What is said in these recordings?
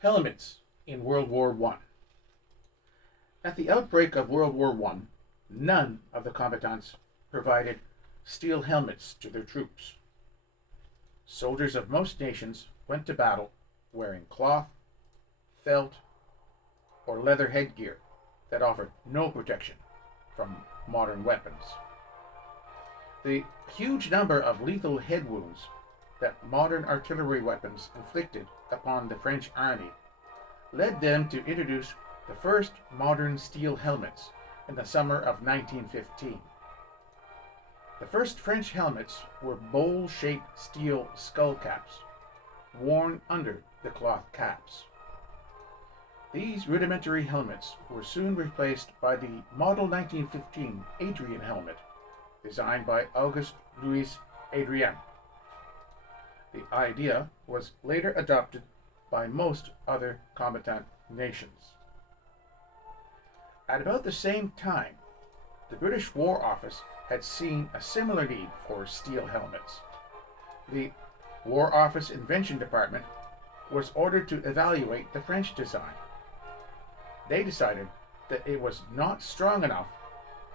Helmets in World War I. At the outbreak of World War I, none of the combatants provided steel helmets to their troops. Soldiers of most nations went to battle wearing cloth, felt, or leather headgear that offered no protection from modern weapons. The huge number of lethal head wounds that modern artillery weapons inflicted upon the French army led them to introduce the first modern steel helmets in the summer of 1915. The first French helmets were bowl-shaped steel skull caps, worn under the cloth caps. These rudimentary helmets were soon replaced by the Model 1915 Adrien helmet, designed by Auguste Louis Adrien. The idea was later adopted by most other combatant nations. At about the same time, the British War Office had seen a similar need for steel helmets. The War Office Invention Department was ordered to evaluate the French design. They decided that it was not strong enough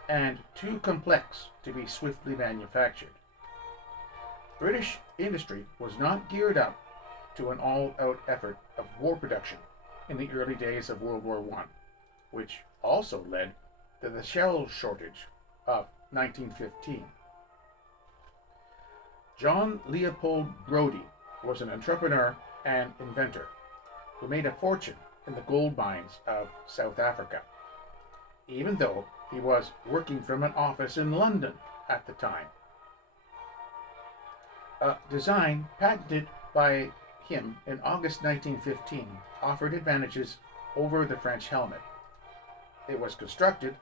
and too complex to be swiftly manufactured. British industry was not geared up to an all-out effort of war production in the early days of World War I, which also led to the shell shortage of 1915. John Leopold Brodie was an entrepreneur and inventor who made a fortune in the gold mines of South Africa, even though he was working from an office in London at the time. A design patented by him in August 1915 offered advantages over the French helmet. It was constructed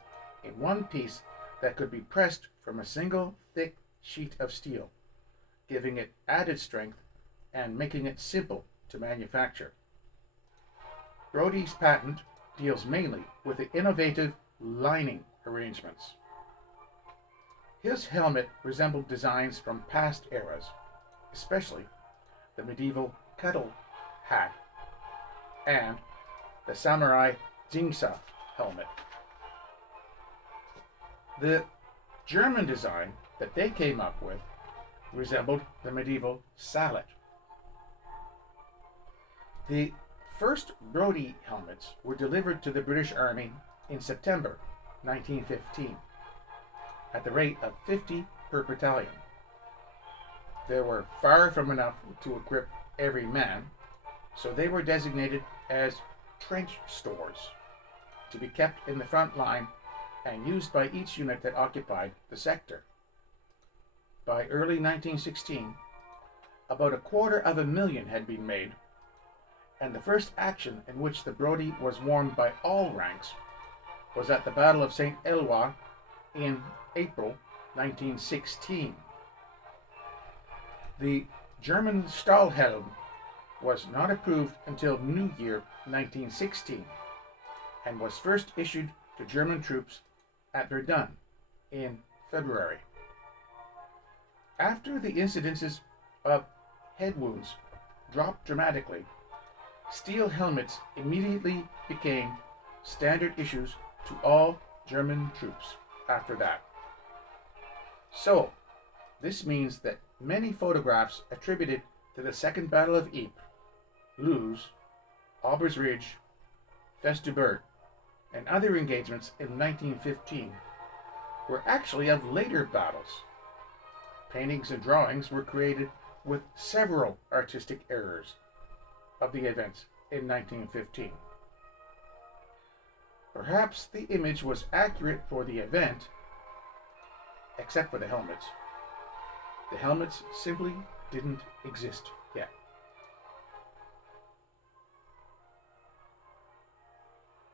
in one piece that could be pressed from a single thick sheet of steel, giving it added strength and making it simple to manufacture. Brodie's patent deals mainly with the innovative lining arrangements. His helmet resembled designs from past eras, especially the medieval kettle hat and the samurai jingsa helmet. The German design that they came up with resembled the medieval salet. The first Brodie helmets were delivered to the British Army in September 1915 at the rate of 50 per battalion. There were far from enough to equip every man, so they were designated as trench stores to be kept in the front line and used by each unit that occupied the sector. By early 1916, about 250,000 had been made, and the first action in which the Brodie was worn by all ranks was at the Battle of St. Eloi in April 1916. The German Stahlhelm was not approved until New Year 1916 and was first issued to German troops at Verdun in February. After the incidences of head wounds dropped dramatically, steel helmets immediately became standard issues to all German troops after that. So, this means that many photographs attributed to the Second Battle of Ypres, Loos, Aubers Ridge, Festubert, and other engagements in 1915 were actually of later battles. Paintings and drawings were created with several artistic errors of the events in 1915. Perhaps the image was accurate for the event, except for the helmets. The helmets simply didn't exist yet.